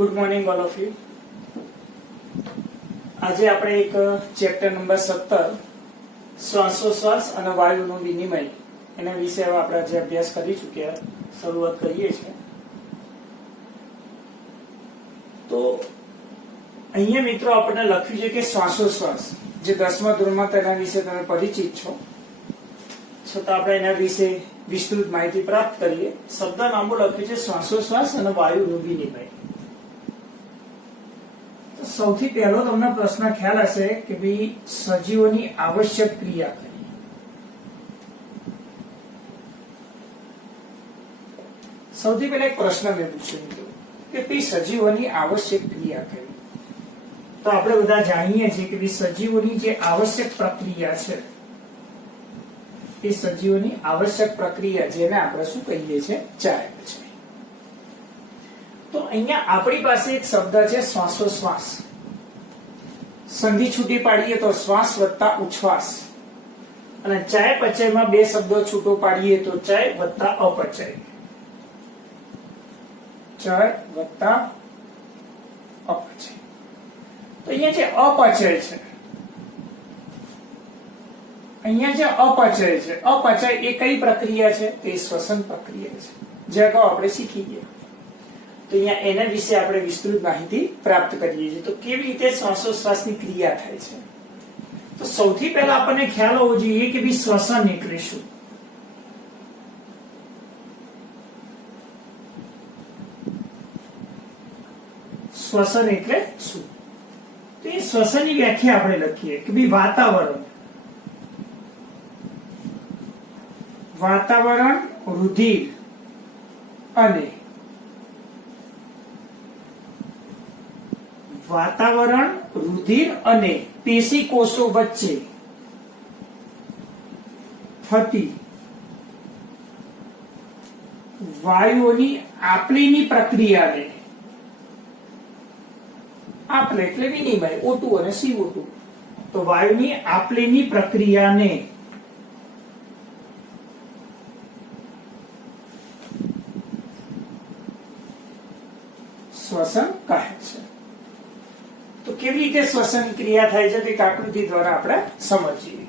Good morning all of you. આજે આપણે એક ચેપ્ટર નંબર 17 શ્વાસોશ્વાસ અને વાયુનું વિનિમય એના વિશે આપણે આજે અભ્યાસ કરી ચૂક્યા, શરૂઆત કરીએ છીએ. તો અહીંયા મિત્રો આપણને લખ્યું છે કે શ્વાસોશ્વાસ, જે 10મા ધોરણમાં તેના વિશે તમે પરિચિત છો, છતાં આપણે એના વિશે વિસ્તૃત માહિતી પ્રાપ્ત કરીએ. શબ્દ નામો લખ્યું છે શ્વાસોશ્વાસ અને વાયુનું વિનિમય. સૌથી પહેલો તમને પ્રશ્ન ખ્યાલ હશે કે ભાઈ સજીવોની આવશ્યક ક્રિયા કઈ? સૌથી પહેલા એક પ્રશ્ન મેં પૂછ્યો મિત્રો કે ભાઈ સજીવોની આવશ્યક ક્રિયા કઈ? તો આપણે બધા જાણીએ છીએ કે ભાઈ સજીવોની જે આવશ્યક પ્રક્રિયા છે એ સજીવોની આવશ્યક પ્રક્રિયા, જેને આપણે શું કહીએ છીએ, ચાય છે. તો અહીંયા આપણી પાસે એક શબ્દ છે શ્વાસોશ્વાસ. સંધિ છૂટી પાડીએ તો શ્વાસ વત્તા ઉચ્છ્વાસ, અને ચાય પચયમાં બે શબ્દો છૂટો પાડીએ તો ચાય વત્તા અપચય. ચાય વત્તા અપચય. તો અહીંયા જે અપચય છે, અહીંયા જે અપચય છે, અપચય એ કઈ પ્રક્રિયા છે? તે શ્વસન પ્રક્રિયા છે, જે અગાઉ આપણે શીખી ગયા. તો અહીંયા એના વિશે આપણે વિસ્તૃત માહિતી પ્રાપ્ત કરીએ છીએ. તો કેવી રીતે શ્વાસોશ્વાસની ક્રિયા થાય છે? તો સૌથી પહેલા આપણને ખ્યાલ હોવો જોઈએ કે ભાઈ શ્વસન એટલે શું? શ્વસન એટલે શું? તો એ શ્વસનની વ્યાખ્યા આપણે લખીએ કે ભાઈ વાતાવરણ, રુધિર અને પેશી કોષો વચ્ચે થતી વાયુઓની આપલેની પ્રક્રિયાને, આપલે એટલે વિનિમય, O2 અને CO2, તો વાયુની આપલેની પ્રક્રિયાને શ્વસન કહે છે. તો કેવી રીતે શ્વસન ક્રિયા થાય છે તે આકૃતિ દ્વારા આપણે સમજીએ.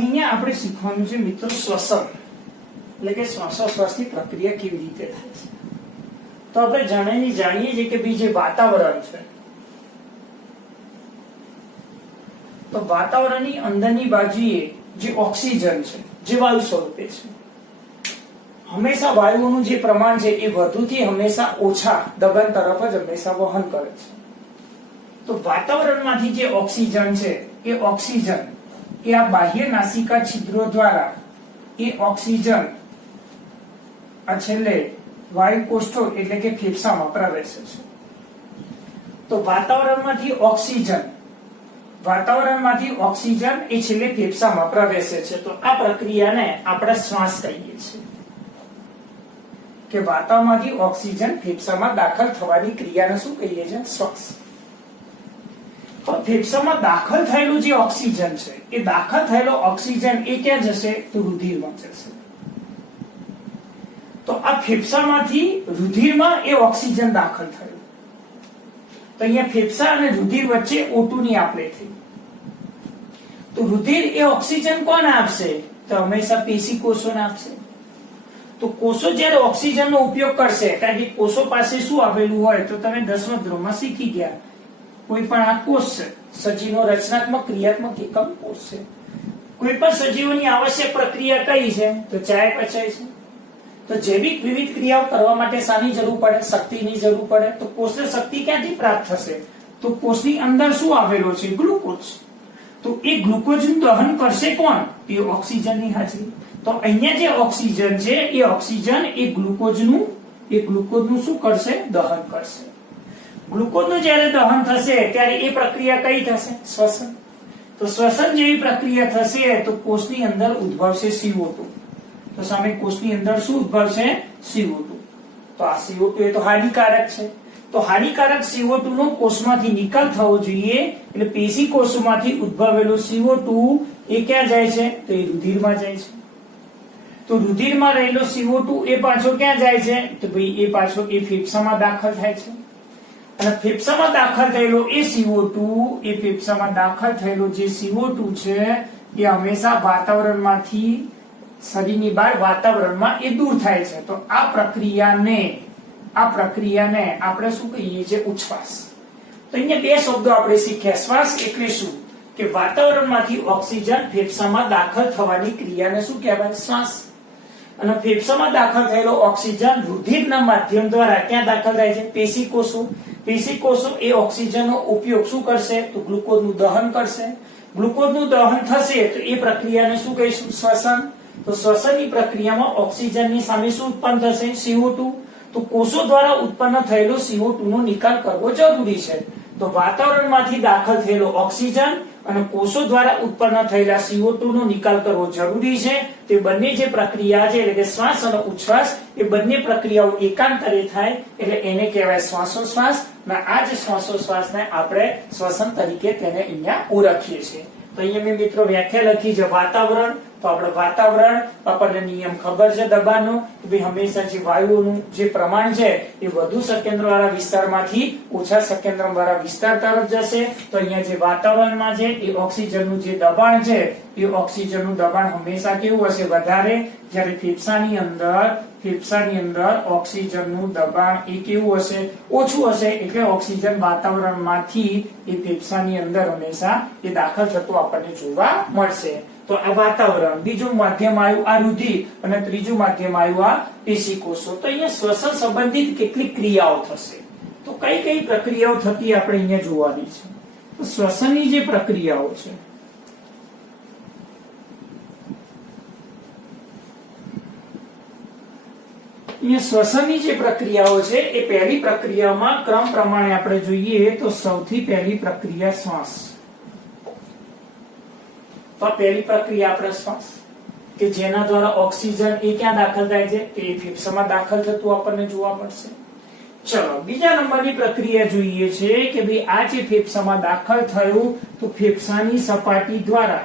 અહીંયા આપણે શીખવાનું છે મિત્રો શ્વસન, એટલે કે શ્વાસોશ્વાસની પ્રક્રિયા કેવી રીતે થાય છે. તો આપણે જાણીએ છીએ કે ભાઈ જે વાતાવરણ છે, તો વાતાવરણની અંદરની બાજુએ જે ઓક્સિજન છે, જે વાયુ સ્વરૂપે છે, હંમેશા વાયુઓનું જે પ્રમાણ છે એ વધુથી હંમેશા ઓછા દબાણ તરફ જ હંમેશા વહન કરે છે. તો વાતાવરણમાંથી જે ઓક્સિજન છે એ ઓક્સિજન એ આ બાહ્ય નાસિકા છિદ્રો દ્વારા એ ઓક્સિજન આ છેલ્લે વાયુ કોષ્ઠો એટલે કે ફેફસામાં પ્રવેશે છે. તો વાતાવરણમાંથી ઓક્સિજન એ છેલ્લે ફેફસામાં પ્રવેશે છે. તો આ પ્રક્રિયાને આપણે શ્વાસ કહીએ છીએ કે વાતાવરણમાંથી ઓક્સિજન ફેફસામાં દાખલ થવાની ક્રિયાને શું કહીએ છીએ? શ્વાસ. તો ફેફસામાં દાખલ થયેલું જે ઓક્સિજન છે એ દાખલ થયેલો ઓક્સિજન એ ક્યાં જશે? તો રુધિરમાં જશે. તો આ ફેફસામાંથી રુધિરમાં એ ઓક્સિજન દાખલ થયું. તો અહીંયા ફેફસા અને રુધિર વચ્ચે O2 ની આપલે થઈ. તો રુધિર એ ઓક્સિજન કોને આપશે? તો હંમેશા પેશી કોષોને આપશે. તો કોષો જ્યારે ઓક્સિજનનો ઉપયોગ કરશે, કારણ કે કોષો પાસે શું આવેલું હોય તો તમે 10મા ધોરણમાં શીખી ગયા, કોઈ પણ આ કોષ છે સજીવનો રચનાત્મક ક્રિયાત્મક એકમ કોષ છે. કોઈ પણ સજીવોની આવશ્યક પ્રક્રિયા કઈ છે? તો ચયાપચય છે. તો જૈવિક વિવિધ ક્રિયાઓ કરવા માટે શાની જરૂર પડે? શક્તિની જરૂર પડે. તો કોષને શક્તિ ક્યાંથી પ્રાપ્ત થશે? તો કોષની અંદર શું આવેલો છે? ગ્લુકોઝ. તો એ ગ્લુકોઝનું દહન કરશે કોણ? એ ઓક્સિજનની હાજરી. તો અહીંયા જે ઓક્સિજન છે એ ઓક્સિજન એ ગ્લુકોઝનું શું કરશે? દહન કરશે. ગ્લુકોઝનું જ્યારે દહન થશે ત્યારે એ પ્રક્રિયા કઈ થશે? શ્વસન. તો શ્વસન જેવી પ્રક્રિયા થશે તો કોષની અંદર ઉદ્ભવશે CO2. તો સામે કોષની અંદર શું ઉદ્ભવશે? CO2. તો આ CO2 એ તો હાનિકારક છે. તો હાનિકારક CO2 નો કોષમાંથી નિકાલ થવો જોઈએ. એટલે પેશી કોષોમાંથી ઉદ્ભવેલો CO2 એ ક્યાં જાય છે? તો એ રુધિરમાં જાય છે. તો રુધિરમાં રહેલો CO2 એ પાછો ક્યાં જાય છે? તો ભાઈ એ પાછો એ ફેફસામાં દાખલ થાય છે. અને ફેફસામાં દાખલ થયેલો એ CO2 છે એ હંમેશા વાતાવરણમાંથી શરીરની બહાર વાતાવરણમાં એ દૂર થાય છે. તો આ પ્રક્રિયાને આપણે શું કહીએ છીએ? ઉચ્છ્વાસ. તો અહીંયા બે શબ્દો આપણે શીખ્યા. શ્વાસ એટલે શું? કે વાતાવરણમાંથી ઓક્સિજન ફેફસામાં દાખલ થવાની ક્રિયાને શું કહેવાય? શ્વાસ. અને ફેફસામાં દાખલ થયેલો ઓક્સિજન રુધિરના માધ્યમ દ્વારા ક્યાં દાખલ થાય છે? પેશી કોષો. પેશી કોષો એ ઓક્સિજનનો ઉપયોગ શું કરશે? તો ગ્લુકોઝનું દહન કરશે. ગ્લુકોઝનું દહન થશે તો એ પ્રક્રિયાને શું કહીશું? શ્વસન. તો શ્વસનની પ્રક્રિયામાં ઓક્સિજનની સામે શું ઉત્પન્ન થશે? CO2. તો કોષો દ્વારા ઉત્પન્ન થયેલો CO2 નો નિકાલ કરવો જરૂરી છે. તો વાતાવરણમાંથી દાખલ થયેલો ઓક્સિજન અને કોષો દ્વારા ઉત્પન્ન થયેલા CO2 નો નિકાલ કરવો જરૂરી છે. તે બંને જે પ્રક્રિયા છે એટલે કે શ્વાસ અને ઉચ્છ્વાસ એ બંને પ્રક્રિયાઓ એકાંતરે થાય એટલે એને કહેવાય શ્વાસોશ્વાસ. અને આ જે શ્વાસોશ્વાસને આપણે શ્વસન તરીકે તેને અહીંયા ઓળખીએ છીએ. તો અહીંયા મેં મિત્રો વ્યાખ્યા લખી છે વાતાવરણ. તો આપણે વાતાવરણ આપણને નિયમ ખબર છે દબાણનો કે ભાઈ હંમેશા જે વાયુઓનું જે પ્રમાણ છે એ વધુ સકેન્દ્ર વાળા વિસ્તારમાંથી ઓછા સકેન્દ્ર વાળા વિસ્તાર તરફ જશે. તો અહીંયા જે વાતાવરણમાં છે એ ઓક્સિજનનું જે દબાણ છે એ ઓક્સિજનનું દબાણ હંમેશા કેવું હશે? વધારે. જ્યારે ફેફસાની અંદર ઓક્સિજનનું દબાણ એ કેવું હશે? ઓછું હશે. એટલે ઓક્સિજન વાતાવરણમાંથી એ ફેફસાની અંદર હંમેશા એ દાખલ થતો આપણને જોવા મળશે. તો આ વાતાવરણ. બીજું માધ્યમ આવ્યું આ રુધિર અને ત્રીજું માધ્યમ આવ્યું આ પેશી કોષો. તો અહીંયા શ્વસન સંબંધિત કેટલીક ક્રિયાઓ થશે. તો કઈ પ્રક્રિયાઓ થતી આપણે અહીંયા જોવાની છે. તો શ્વસનની જે પ્રક્રિયાઓ છે અહીંયા શ્વસનની જે પ્રક્રિયાઓ છે એ પહેલી પ્રક્રિયામાં ક્રમ પ્રમાણે આપણે જોઈએ તો સૌથી પહેલી પ્રક્રિયા શ્વાસ. તો પહેલી પ્રક્રિયા આપણે શ્વાસ કે જેના દ્વારા ઓક્સિજન એ ક્યાં દાખલ થાય છે? તો એ ફેફસામાં દાખલ થતું આપણને જોવા મળશે. ચલો બીજા નંબરની પ્રક્રિયા જોઈએ છે કે ભાઈ આ જે ફેફસામાં દાખલ થયું તો ફેફસાની સપાટી દ્વારા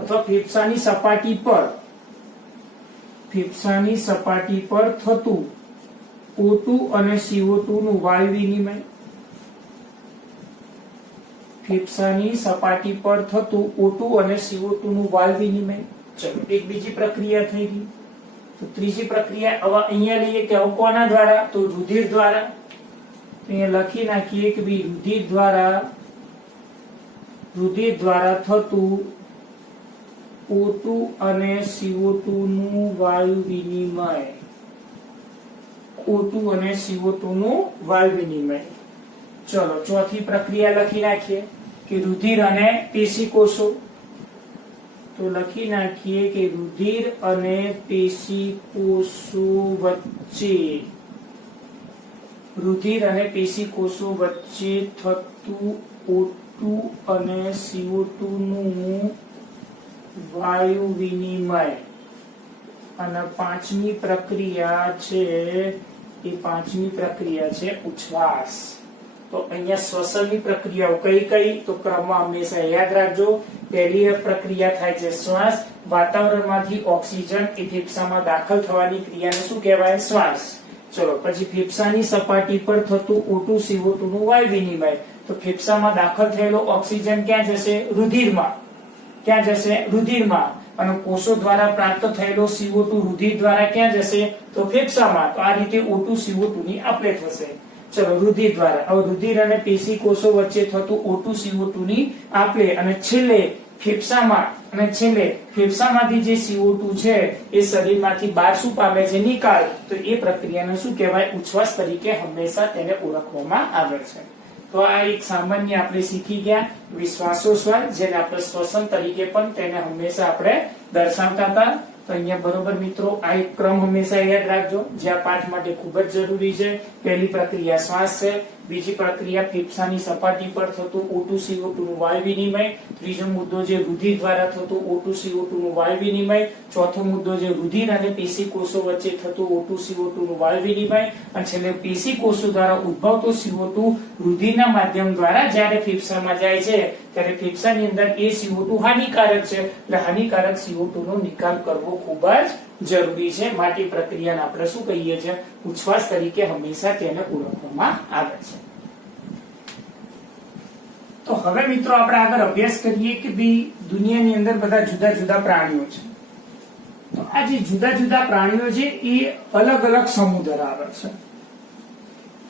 અથવા ફેફસાની સપાટી પર થતું O2 અને CO2 નું વાયુ વિનિમય. ફેફસાની સપાટી પર થતું O2 અને CO2 નું વાયુ વિનિમય. ચલો એક બીજી પ્રક્રિયા થઈ ગઈ. તો ત્રીજી પ્રક્રિયા હવે અહીંયા લઈએ કે કોના દ્વારા? તો રુધિર દ્વારા. અહીંયા લખી નાખીએ કે ભાઈ રુધિર દ્વારા થતું O2 અને CO2 નું વાયુ વિનિમય, O2 અને CO2 નું વાયુ વિનિમય. ચલો ચોથી પ્રક્રિયા લખી નાખીએ કે રુધિર અને પેશી કોષો. તો લખી નાખીએ કે રુધિર અને પેશી કોષો વચ્ચે, રુધિર અને પેશી કોષો વચ્ચે થતું O2 અને CO2 નું વાયુ વિનિમય. અને પાંચમી પ્રક્રિયા છે, એ પાંચમી પ્રક્રિયા છે ઉચ્છ્વાસ. તો અહીંયા શ્વસનની પ્રક્રિયાઓ કઈ કઈ, તો ક્રમમાં હંમેશા યાદ રાખજો. પહેલી પ્રક્રિયા થાય છે શ્વાસ. વાતાવરણમાંથી ઓક્સિજન એ ફેફસામાં દાખલ થવાની ક્રિયાને શું કહેવાય? શ્વાસ. ચલો પછી ફેફસાની સપાટી પર થતું O2 CO2 નું વાયુ વિનિમય. તો ફેફસામાં દાખલ થયેલો ઓક્સિજન ક્યાં જશે? રુધિરમાં. ક્યાં જશે? રુધિરમાં. અને કોષો દ્વારા પ્રાપ્ત થયેલો CO2 રુધિર દ્વારા ક્યાં જશે? તો ફેફસામાં. તો આ રીતે O2 CO2 ની આપલે થશે. ચલો રુધિર દ્વારા. હવે રુધિર અને પેશી કોષો વચ્ચે થતું O2 CO2 ની આપલે, અને છેલ્લે ફેફસામાં, અને છેલ્લે ફેફસામાંથી જે CO2 છે એ શરીરમાંથી બહાર શું પામે છે? નિકાલ. તો એ પ્રક્રિયાને શું કહેવાય? ઉચ્છ્વાસ તરીકે હંમેશા તેને ઓળખવામાં આવે છે. તો આ એક સામાન્ય આપણે શીખી ગયા વિશ્વાસોશ્વાસ, જેને આપણે શ્વસન તરીકે પણ તેને હંમેશા આપણે દર્શાવતા હતા. તો અહીંયા બરોબર મિત્રો આ એક ક્રમ હંમેશા યાદ રાખજો, જે આ પાઠ માટે ખૂબ જ જરૂરી છે. પહેલી પ્રક્રિયા શ્વાસ છે, બીજી પ્રક્રિયા ફેફસાની સપાટી પર થતું O2 CO2 નું વાયુ વિનિમય, ત્રીજો મુદ્દો જે રુધિર દ્વારા થતું O2 CO2 નું વાયુ વિનિમય, ચોથો મુદ્દો જે રુધિર અને પેશી કોષો વચ્ચે થતું O2 CO2 નું વાયુ વિનિમય, અને છેલ્લે પેશી કોષો દ્વારા ઉદ્ભવતો CO2 રુધિરના માધ્યમ દ્વારા જ્યારે ફેફસામાં જાય છે ત્યારે ફેફસાની અંદર એ CO2 હાનિકારક છે, એટલે હાનિકારક CO2 નો નિકાલ કરવો ખૂબ જ જરૂરી છે. માટે પ્રક્રિયાને આપણે શું કહીએ છીએ? ઉચ્છ્વાસ તરીકે હંમેશા તેને ઓળખવામાં આવે છે. તો હવે મિત્રો આપણે આગળ અભ્યાસ કરીએ કે ભાઈ દુનિયાની અંદર બધા જુદા જુદા પ્રાણીઓ છે. તો આ જે જુદા જુદા પ્રાણીઓ છે એ અલગ અલગ સમૂહ ધરાવે છે.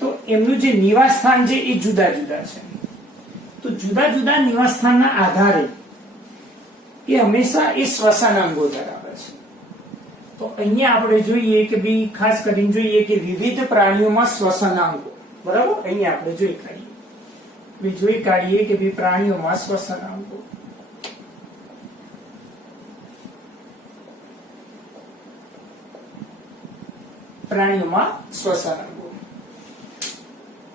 તો એમનું જે નિવાસ સ્થાન છે એ જુદા જુદા છે. તો જુદા જુદા નિવાસ સ્થાનના આધારે એ હંમેશા એ શ્વસનાંગો ધરાવે છે. તો અહીંયા આપણે જોઈએ કે ભાઈ ખાસ કરીને જોઈએ કે વિવિધ પ્રાણીઓમાં શ્વસનાંગો, બરાબર? અહીંયા આપણે જોઈ કાઢીએ કે ભાઈ પ્રાણીઓમાં શ્વસનાંગો. પ્રાણીઓમાં શ્વસનાંગો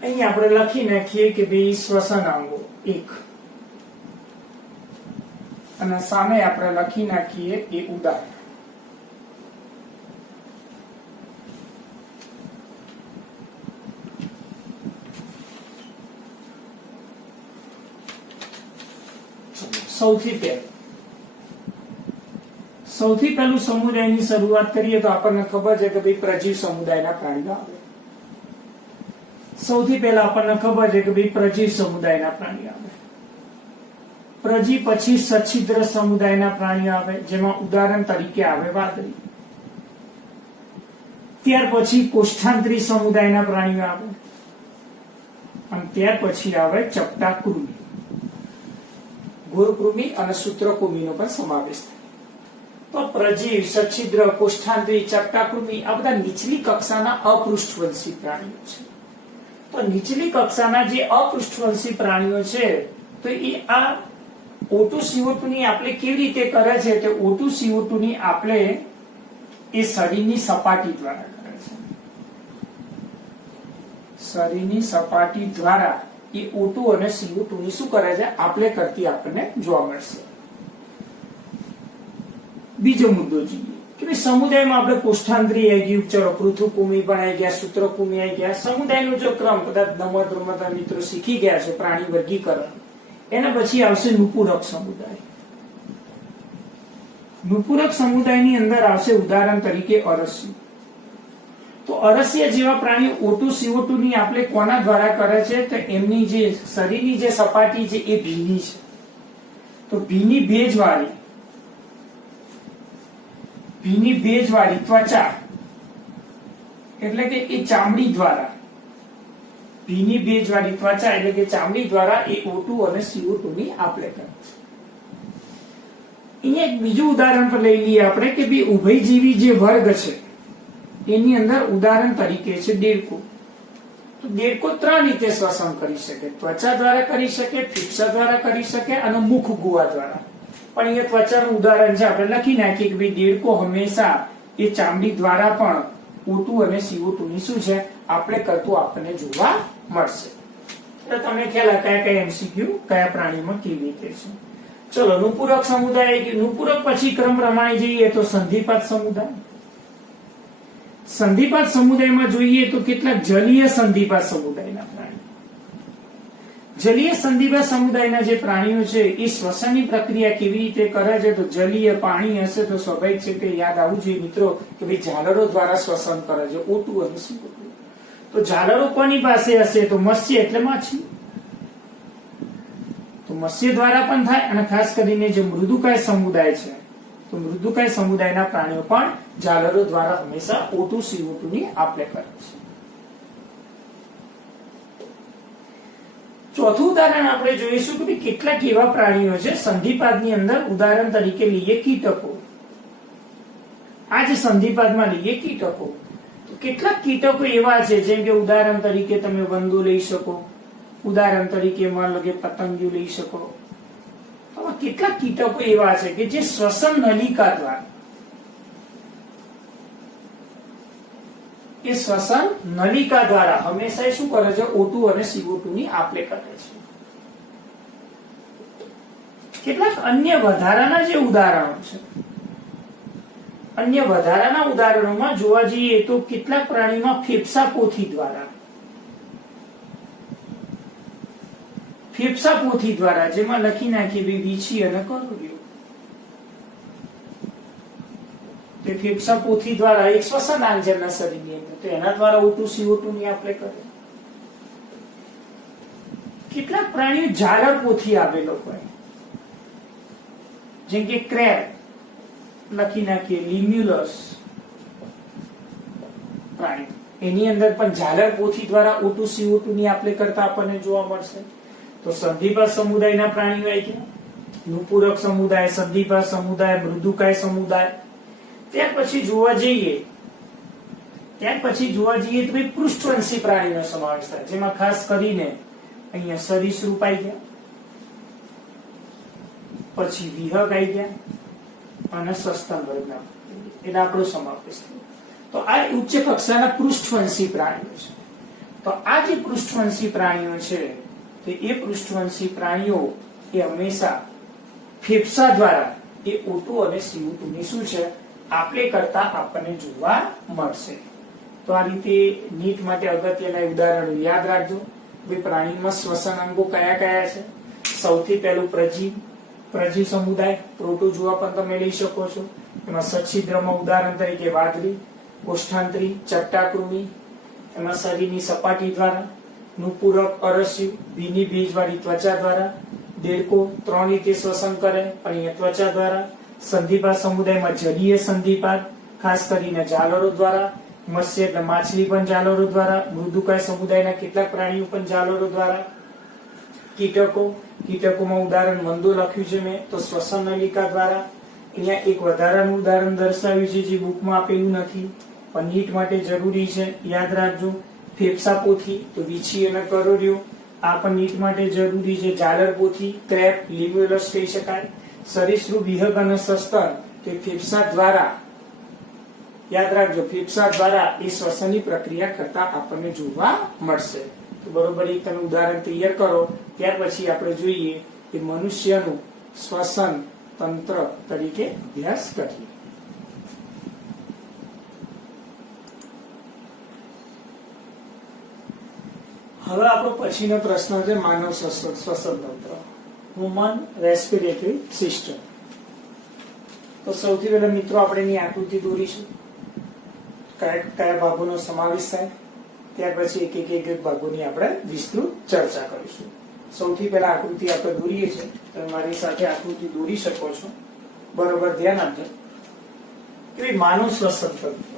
અહીંયા આપણે લખી નાખીએ કે ભાઈ શ્વસનાંગો 1, અને સામે આપણે લખી નાખીએ એ ઉદાહરણ. સૌથી પહેલું સમુદાયની શરૂઆત કરીએ તો આપણને ખબર છે કે ભાઈ પ્રજીવ સમુદાયના પ્રાણીઓ આવે. સૌથી પહેલા આપણને ખબર છે કે ભાઈ પ્રજીવ સમુદાયના પ્રાણીઓ આવે. પ્રજીવ પછી સછિદ્ર સમુદાયના પ્રાણીઓ આવે, જેમાં ઉદાહરણ તરીકે આવે વાદળી. ત્યાર પછી કોષ્ઠાંતરી સમુદાયના પ્રાણીઓ આવે, અને ત્યાર પછી આવે ચપટા કૃમિ. ગોળકૃમિ અને સૂત્રકૃમિનો પણ સમાવેશ થાય. તો પ્રજીવ, સછિદ્ર, કોષ્ઠાંતરી, ચપટાકૃમિ આ બધા નીચલી કક્ષાના અપૃષ્ઠવંશી પ્રાણીઓ છે. તો નીચલી કક્ષાના જે અપૃષ્ઠવંશી પ્રાણીઓ છે તો એ આ O2 CO2 ની આપલે કેવી રીતે કરે છે? તો O2 CO2 ની આપલે એ શરીરની સપાટી દ્વારા કરે છે. શરીરની સપાટી દ્વારા એ O2 અને CO2 ની શું કરે છે? આપલે કરતી આપણને જોવા મળશે. બીજો મુદ્દો જોઈએ કે ભાઈ સમુદાયમાં આપણે કોષ્ઠાંતરી આવી ગયું, ચલો પૃથુકૃમિ પણ આવી ગયા, સૂત્રકૃમિ આવી ગયા. સમુદાયનો જો ક્રમ કદાચ રમતા મિત્રો શીખી ગયા છે પ્રાણી વર્ગીકરણ. એના પછી આવશે નુપુરક સમુદાય. નુપુરક સમુદાયની અંદર આવશે ઉદાહરણ તરીકે અરસિયું. તો અરસિયા જેવા પ્રાણીઓ O2 CO2 ની આપણે કોના દ્વારા કરે છે? તો એમની જે શરીરની જે સપાટી છે એ ભીની છે. તો ભીની ભેજવાળી ત્વચા, એટલે કે એ ચામડી દ્વારા, ભીની ભેજવાળી ત્વચા એટલે કે ચામડી દ્વારા એ O2 અને CO2 ની આપલે કરે છે. અહીંયા એક બીજું ઉદાહરણ પર લઈ લઈએ આપણે કે ભાઈ ઉભયજીવી જે વર્ગ છે એની અંદર ઉદાહરણ તરીકે છે દેડકો. તો દેડકો 3 રીતે શ્વસન કરી શકે. ત્વચા દ્વારા કરી શકે, ફેફસા દ્વારા કરી શકે અને મુખ ગુહા દ્વારા. પણ અહીંયા ત્વચાનું ઉદાહરણ છે, આપણે લખી નાખીએ કે ભાઈ દેડકો હંમેશા એ ચામડી દ્વારા પણ O2 અને CO2 ની શું છે આપણે કરતું આપણને જોવા મળશે. તો તમને ખ્યાલ કયા કયા MCQ કયા પ્રાણીમાં કેવી રીતે છે. ચલો નુપુરક સમુદાય. નુપુરક પછી ક્રમ પ્રમાણે જઈએ તો સંધિપાત સમુદાય. સંધિપાત સમુદાયમાં જોઈએ તો કેટલાક જલીય સંધિપાત સમુદાયના પ્રાણીઓ. જલીય સંધિપાત સમુદાયના જે પ્રાણીઓ છે એ શ્વસનની પ્રક્રિયા કેવી રીતે કરે છે તો જલીય પાણી હશે તો સ્વાભાવિક છે કે યાદ આવવું જોઈએ મિત્રો કે ભાઈ ઝાલરો દ્વારા શ્વસન કરે છે O2 અને CO2. તો ઝાલરો કોની પાસે હશે તો મત્સ્ય એટલે માછલી. તો મત્સ્ય દ્વારા પણ થાય અને ખાસ કરીને જે મૃદુકાય સમુદાય છે તો મૃદુકાય સમુદાયના પ્રાણીઓ પણ ઝાલરો દ્વારા હંમેશા O2 CO2 ની આપલે કરે છે. ચોથું ઉદાહરણ આપણે જોઈશું કે કેટલાક એવા પ્રાણીઓ છે સંધિપાદની અંદર. ઉદાહરણ તરીકે લઈએ કીટકો. આ જે સંધિપાદમાં લઈએ કીટકો તો કેટલાક કીટકો એવા છે જેમ કે ઉદાહરણ તરીકે તમે વંદો લઈ શકો, ઉદાહરણ તરીકે માન લો કે પતંગિયું લઈ શકો. તો કેટલાક કીટકો એવા છે કે જે શ્વસન નલિકા દ્વારા એ શ્વસન નલિકા દ્વારા હંમેશા શું કરે છે O2 અને CO2 ની આપલે કરે છે. કેટલાક અન્ય વધારાના જે ઉદાહરણો છે, અન્ય વધારાના ઉદાહરણોમાં જોવા જઈએ તો કેટલાક પ્રાણીમાં ફેફસાપોથી દ્વારા જેમાં લખી નાખીએ વીછી અને કરોડિયો. તે ફેફસાપોથી દ્વારા એક શ્વસન આંજણના શરીરની અંદર તો એના દ્વારા O2 CO2 ની આપલે કરે. કેટલાક પ્રાણીઓ ઝાલરપોથી આવેલો હોય જેમ કે ક્રેબ લખી નાખીએ, લિમ્યુલસ પ્રાણી એની અંદર પણ ઝાલરપોથી દ્વારા O2 CO2 ની આપલે કરતા આપણને જોવા મળશે. તો સંધિપાત સમુદાયના પ્રાણીઓ આવી ગયા, નુપુરક સમુદાય, સંધિપાત સમુદાય, મૃદુકાય સમુદાય. ત્યાર પછી જોવા જઈએ તો પૃષ્ઠવંશી પ્રાણીનો સમાવેશ થાય જેમાં ખાસ કરીને અહીંયા સરીસૃપ આવી ગયા, પછી વિહગ આવી ગયા અને સસ્તન વર્ગના એટલે આપણો સમાવેશ થયો. તો આ ઉચ્ચ કક્ષાના પૃષ્ઠવંશી પ્રાણીઓ છે. તો આ જે પૃષ્ઠવંશી પ્રાણીઓ છે તો એ પૃષ્ઠવંશી પ્રાણીઓ એ હંમેશા ફેફસા દ્વારા એ O2 અને CO2 ની શું છે આપલે કરતા આપણને જોવા મળશે. તો આ રીતે નીટ માટે અગત્યના ઉદાહરણો યાદ રાખજો. પ્રાણીમાં શ્વસન અંગો કયા કયા છે. સૌથી પહેલું પ્રજીવ સમુદાય, પ્રોટોઝોઆ પણ તમે લઈ શકો છો. એમાં સચ્છિદ્રમાં ઉદાહરણ તરીકે વાદળી, કોષ્ઠાંતરી, ચટ્ટાકૃમિ. એમાં શરીરની સપાટી દ્વારા, નુપુરક, અરસ્યુ, ભીની ભેજવાળી ત્વચા દ્વારા. દેડકો 3 રીતે શ્વસન કરે પણ અહીંયા ત્વચા દ્વારા. સંધિપાત સમુદાયમાં જલીય સંધિપાત ખાસ કરીને ઝાલરો દ્વારા. મત્સ્ય એટલે માછલી પણ ઝાલરો દ્વારા. મૃદુકાય સમુદાયના કેટલાક પ્રાણીઓ પણ ઝાલરો દ્વારા. કીટકોમાં ઉદાહરણ વંદો લખ્યું છે મેં તો શ્વસન નલિકા દ્વારા. અહીંયા એક વધારાનું ઉદાહરણ દર્શાવ્યું છે જે બુકમાં આપેલું નથી પણ નીટ માટે જરૂરી છે, યાદ રાખજો. ફેફસાપોથી તો વીછી અને કરોડિયો આ પણ નીટ માટે જરૂરી છે. ઝાલરપોથી, ક્રેબ, લિમ્યુલસ કહી શકાય. સરીસૃપ, વિહગ અને સસ્તન તે ફેફસા દ્વારા યાદ રાખજો ફેફસા દ્વારા એ શ્વસનની પ્રક્રિયા કરતા આપણને જોવા મળશે. તો બરોબર એક તમે ઉદાહરણ તૈયાર કરો. ત્યાર પછી આપણે જોઈએ કે મનુષ્યનું શ્વસન તંત્ર તરીકે અભ્યાસ કરીએ. હવે આપણો પછીનો પ્રશ્ન છે માનવ શ્વસન તંત્ર, હ્યુમન રેસ્પિરેટરી સિસ્ટમ. તો સૌથી પહેલા મિત્રો આપણે એની આકૃતિ દોરીશું, કયા ભાગોનો સમાવેશ થાય. ત્યાર પછી એક ભાગોની આપણે વિસ્તૃત ચર્ચા કરીશું. સૌથી પહેલા આકૃતિ આપણે દોરીએ છીએ, તમે મારી સાથે આકૃતિ દોરી શકો છો. બરોબર ધ્યાન આપજો કે માનવ શ્વસન તંત્ર.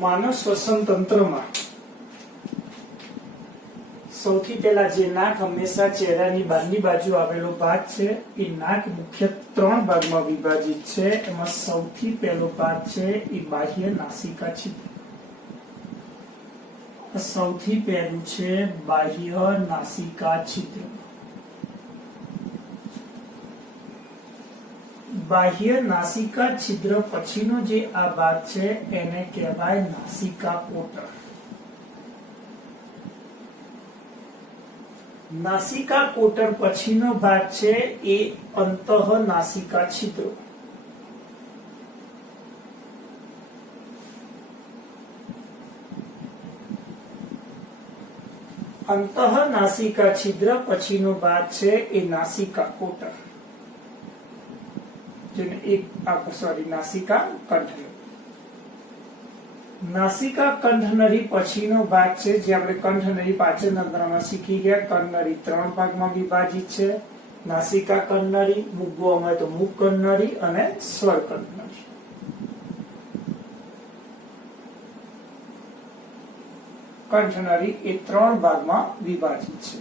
માનવ શ્વસન તંત્રમાં સૌથી પહેલા જે નાક હંમેશા ચહેરાની બહારની બાજુ આવેલો ભાગ છે, એ નાક મુખ્ય 3 ભાગમાં વિભાજિત છે. એમાં સૌથી પહેલો ભાગ છે એ બાહ્ય નાસિકા છિદ્ર. સૌથી પહેલું છે બાહ્ય નાસિકા છિદ્ર. બાહ્ય નાસિકા છિદ્ર પછીનો જે આ ભાગ છે એને કહેવાય નાસિકા કોટર. નાસિકા કોટર પછીનો ભાગ છે એ અંતઃ નાસિકા છિદ્રો. અંતઃ નાસિકા છિદ્ર પછીનો ભાગ છે એ નાસિકા કોટર, જેને નાસિકા કંઠનળી. નાસિકા કંઠનળી પછીનો ભાગ છે જે આપણે કંઠનળી પાચન તંત્રમાં શીખી ગયા. કંઠનળી 3 ભાગમાં વિભાજિત છે. નાસિકા કંઠનળી, મૂકવામાં આવે તો મુખ કંઠનળી અને સ્વર કંઠનળી. કંઠનળી એ 3 ભાગમાં વિભાજિત છે,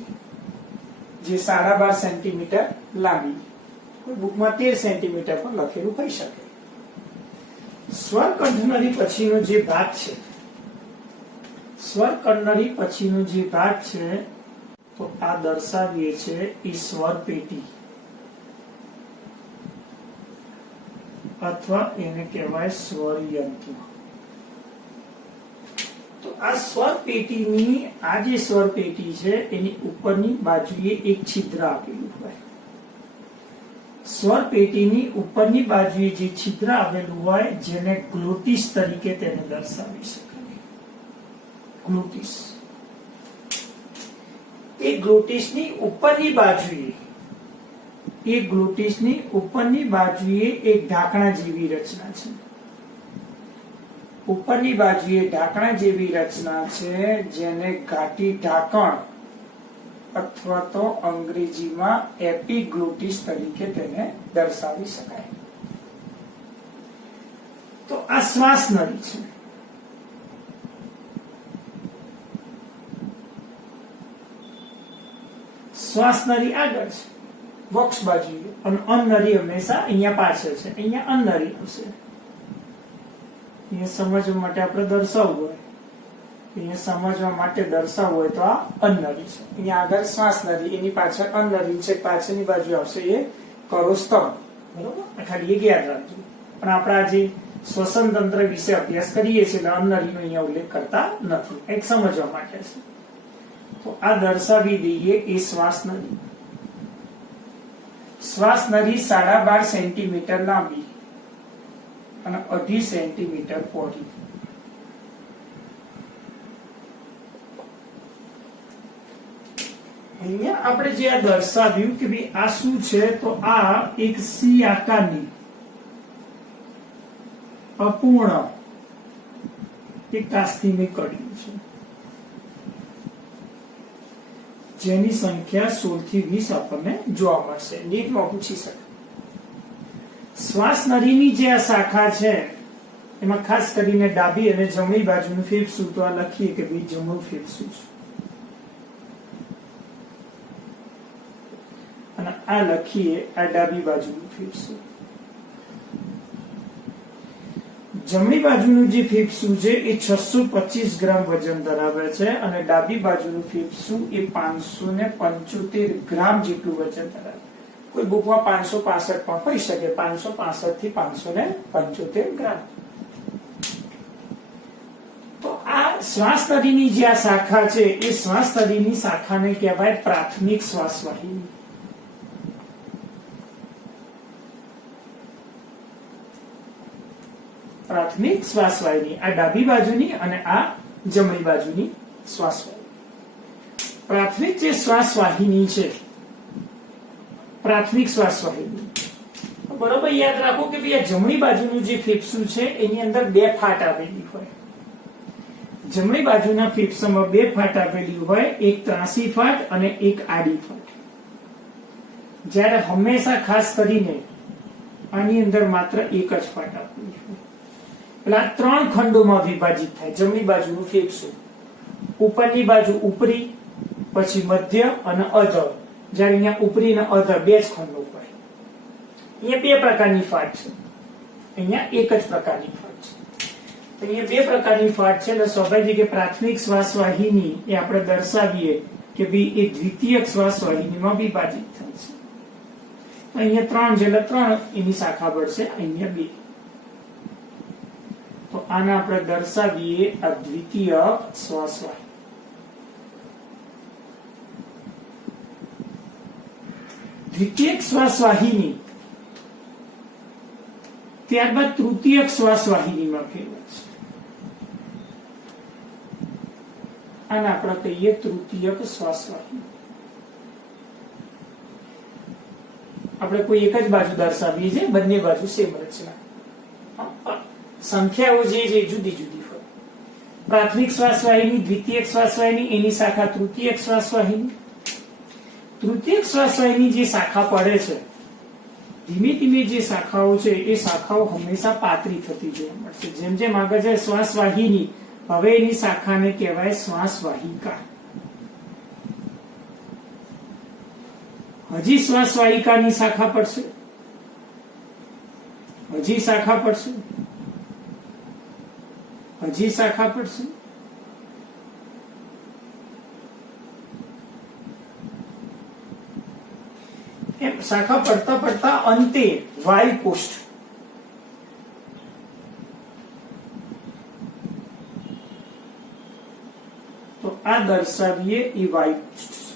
જે 12.5 સેન્ટીમીટર લાંબી, કોઈ બુકમાં 13 સેન્ટીમીટર પર લખેલું હોઈ શકે. સ્વર કંઠનળી પછીનો જે ભાગ છે, સ્વર કંઠનળી પછીનો જે ભાગ છે, તો આ દર્શાવીએ છે એ સ્વર પેટી અથવા એને કહેવાય સ્વર યંત્ર. તો આ સ્વર પેટીની, આ જે સ્વર પેટી છે એની ઉપરની બાજુએ એક છિદ્ર આપેલું હોય. સ્વર પેટીની ઉપરની બાજુએ જે છિદ્ર આવેલું હોય, જેને ગ્લોટિસ તરીકે તેને દર્શાવી શકાય. ગ્લોટિસ. એ ગ્લોટિસની ઉપરની બાજુએ, એ ગ્લોટિસની ઉપરની બાજુએ એક ઢાંકણા જેવી રચના છે. ઉપરની બાજુએ ઢાંકણા જેવી રચના છે, જેને ઘાટી ઢાંકણ અથવા તો અંગ્રેજીમાં એપિગ્લોટિસ તરીકે તેને દર્શાવી શકાય. તો આ શ્વાસ નળી છે. શ્વાસ નળી આગળ છે વક્ષ બાજુએ, અને અન્નળી હંમેશા અહીંયા પાછળ છે. અહીંયા અન્નળી આવશે. અહીંયા સમજવા માટે આપણે દર્શાવવું હોય, અહીંયા સમજવા માટે દર્શાવવું હોય તો આ અન્નળી છે. અહીંયા આગળ શ્વાસ નળી, એની પાછળ અન્નળી છે. પાછળની બાજુ આવશે એ કરોસ્તંભ. બરોબર, ખાલી એક યાદ રાખજો. પણ આપણે આજે શ્વસન તંત્ર વિશે અભ્યાસ કરીએ છીએ એટલે અન્નળીનો અહીંયા ઉલ્લેખ કરતા નથી, એક સમજવા માટે છે. તો આ દર્શાવી દઈએ એ શ્વાસ નળી. શ્વાસ નળી 12.5 સેન્ટીમીટર લાંબી અને 2.5 સેન્ટીમીટર પહોળી. અહીંયા આપણે જે આ દર્શાવ્યું કે ભાઈ આ શું છે, તો આ એક સી આકારની અપૂર્ણ એક કાસ્તીની કડી છે, જેની સંખ્યા 16 થી 20 આપણને જોવા મળશે. નીટમાં પૂછી શકે. શ્વાસ નળીની જે આ શાખા છે એમાં ખાસ કરીને ડાબી અને જમણી બાજુનું ફેફસું, તો આ લખીએ કે ભાઈ જમણું ફેફસું છે, અને આ લખીએ આ ડાબી બાજુનું ફેફસું. જમણી બાજુનું જે ફેફસું છે એ 625 ગ્રામ વજન ધરાવે છે, અને ડાબી બાજુનું ફેફસું એ 575 ગ્રામ જેટલું વજન ધરાવે. કોઈ બુકમાં 565 પણ હોઈ શકે, 565 થી 575 ગ્રામ. તો આ શ્વાસ નળીની જે આ શાખા છે એ શ્વાસ નળીની શાખાને કહેવાય પ્રાથમિક શ્વાસ વાહિની. પ્રાથમિક શ્વાસ વાહિની આ ડાબી બાજુની અને આ જમણી બાજુની શ્વાસ વાહિની. પ્રાથમિક જે શ્વાસ વાહિની છે, પ્રાથમિક શ્વાસ વાહિની, બરોબર યાદ રાખો કે ભાઈ આ જમણી બાજુનું જે ફેફસું છે એની અંદર 2 ફાટ આવેલી હોય. જમણી બાજુના ફેફસામાં 2 ફાટ આવેલી હોય, એક ત્રાંસી ફાટ અને એક આડી ફાટ. જ્યારે હંમેશા ખાસ કરીને આની અંદર માત્ર એક જ ફાટ આપેલી હોય. એટલે આ 3 ખંડોમાં વિભાજિત થાય. જમણી બાજુનું ફેફસું, ઉપરની બાજુ ઉપરી, પછી મધ્ય અને અધર. જ્યારે અહીંયા ઉપરી અને અધર બે જ ખંડો પડે. અહીંયા બે પ્રકારની ફાટ છે, અહીંયા એક જ પ્રકારની ફાટ છે. તો અહીંયા બે પ્રકારની ફાટ છે એટલે સ્વાભાવિક કે પ્રાથમિક શ્વાસ વાહિની એ આપણે દર્શાવીએ કે ભાઈ એ દ્વિતીયક શ્વાસ વાહિનીમાં વિભાજિત થાય છે. અહીંયા 3 છે એટલે 3 એની શાખા પડશે, અહીંયા 2. તો આને આપણે દર્શાવીએ આ દ્વિતીયક શ્વાસ વાહિની. દ્વિતીયક શ્વાસ વાહિની ત્યારબાદ તૃતીયક શ્વાસ વાહિનીમાં ફેરવાય છે. આને આપણે કહીએ તૃતીયક શ્વાસ વાહિની. આપણે કોઈ એક જ બાજુ દર્શાવીએ છીએ, બંને બાજુ સેમ રચના, સંખ્યાઓ જે છે જુદી જુદી હોય. પ્રાથમિક શ્વાસ વાહિની, દ્વિતીયક શ્વાસ વાહિની, એની શાખા તૃતીયક શ્વાસ વાહિની. તૃતીયક શ્વાસ વાહિની જે શાખા પડે છે, ધીમે ધીમે જે શાખાઓ છે એ શાખાઓ હંમેશા પાતળી થતી જોવા મળશે. જેમ જેમ આગળ જાય શ્વાસ વાહિની, હવે એની શાખાને કહેવાય શ્વાસ વાહિકા. હજી શ્વાસ વાહિકાની શાખા પડશે, હજી શાખા પડશે, હજી શાખા પડશે. એમ શાખા પડતા પડતા અંતે વાયુકોષ્ઠ. તો આ દર્શાવીએ એ વાયુકોષ્ઠ છે,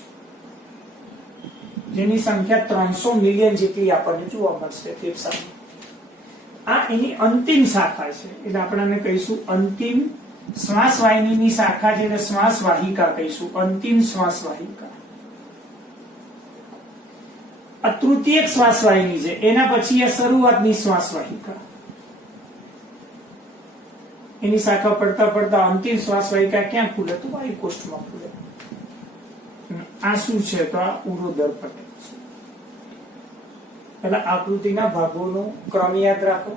જેની સંખ્યા 300 મિલિયન જેટલી આપણને જોવા મળશે ફેફસામાં. આ એની અંતિમ શાખા છે એટલે આપણે આને કહીશું અંતિમ શ્વાસ વાહિનીની શાખા છે એટલે શ્વાસ વાહિકા કહીશું, અંતિમ શ્વાસ વાહિકા. આ તૃતીયક શ્વાસ વાહિની છે, એના પછી આ શરૂઆતની શ્વાસ વાહિકા. એની શાખા પડતા પડતા અંતિમ શ્વાસ વાહિકા ક્યાં ખુલે? તો વાયુકોષ્ઠમાં ખુલે. આ શું છે? તો આ ઉરોદર પટલ છે. પેલા આકૃતિના ભાગોનો ક્રમ યાદ રાખો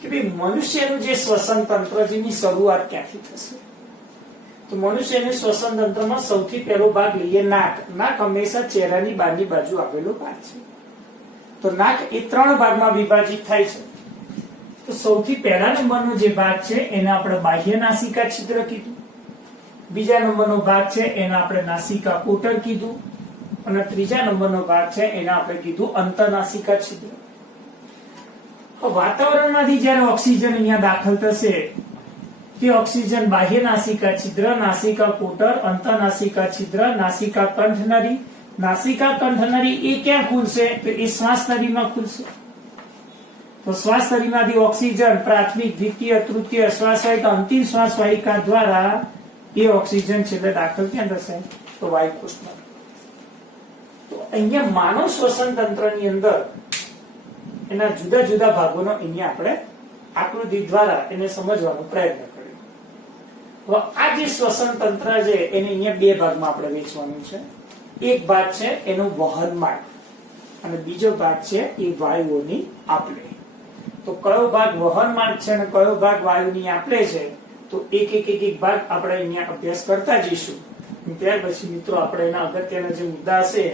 કે ભાઈ મનુષ્યનું જે શ્વસન તંત્ર છે એની શરૂઆત ક્યાંથી થશે? તો મનુષ્યને શ્વસન તંત્રમાં સૌથી પહેલો ભાગ લઈએ નાક. નાક હંમેશા ચહેરાની બહારની બાજુ આવેલો ભાગ છે. તો નાક એ 3 ભાગમાં વિભાજિત થાય છે. તો સૌથી પહેલા નંબરનો જે ભાગ છે એને આપણે બાહ્ય નાસિકા છિદ્ર કીધું. બીજા નંબરનો ભાગ છે એને આપણે નાસિકા કોટર કીધું, અને ત્રીજા નંબરનો ભાગ છે એને આપણે કીધું અંતરનાસિકા છિદ્ર. વાતાવરણમાંથી જ્યારે ઓક્સિજન અહીંયા દાખલ થશે તે ઓક્સિજન બાહ્ય નાસિકા છિદ્ર, નાસિકા કોટર, અંતરનાસિકા છિદ્ર, નાસિકા કંઠનળી. નાસિકા કંઠનળી એ ક્યાં ખુલશે? તો એ શ્વાસ નળીમાં ખુલશે. તો શ્વાસ નળીમાંથી ઓક્સિજન પ્રાથમિક, દ્વિતીય, તૃતીય શ્વાસ વાહિકા, અંતિમ શ્વાસ વાહિકા દ્વારા એ ઓક્સિજન છેલ્લે દાખલ ક્યાં થશે? તો વાયુકોષ્ઠમાં. તો અહીંયા માનવ શ્વસન તંત્રની અંદર એના જુદા જુદા ભાગોનો અહીંયા આપણે આકૃતિ દ્વારા એને સમજવાનો પ્રયત્ન કર્યો. તો આ જે શ્વસન તંત્ર છે એને અહીંયા 2 ભાગમાં આપણે વહેંચવાનું છે. એક ભાગ છે એનો વહન માર્ગ અને બીજો ભાગ છે એ વાયુઓની આપલે. તો કયો ભાગ વહન માર્ગ છે અને કયો ભાગ વાયુની આપલે છે, તો એક ભાગ આપણે અહીંયા અભ્યાસ કરતા જઈશું. ત્યાર પછી મિત્રો આપણે એના અગત્યના જે મુદ્દા છે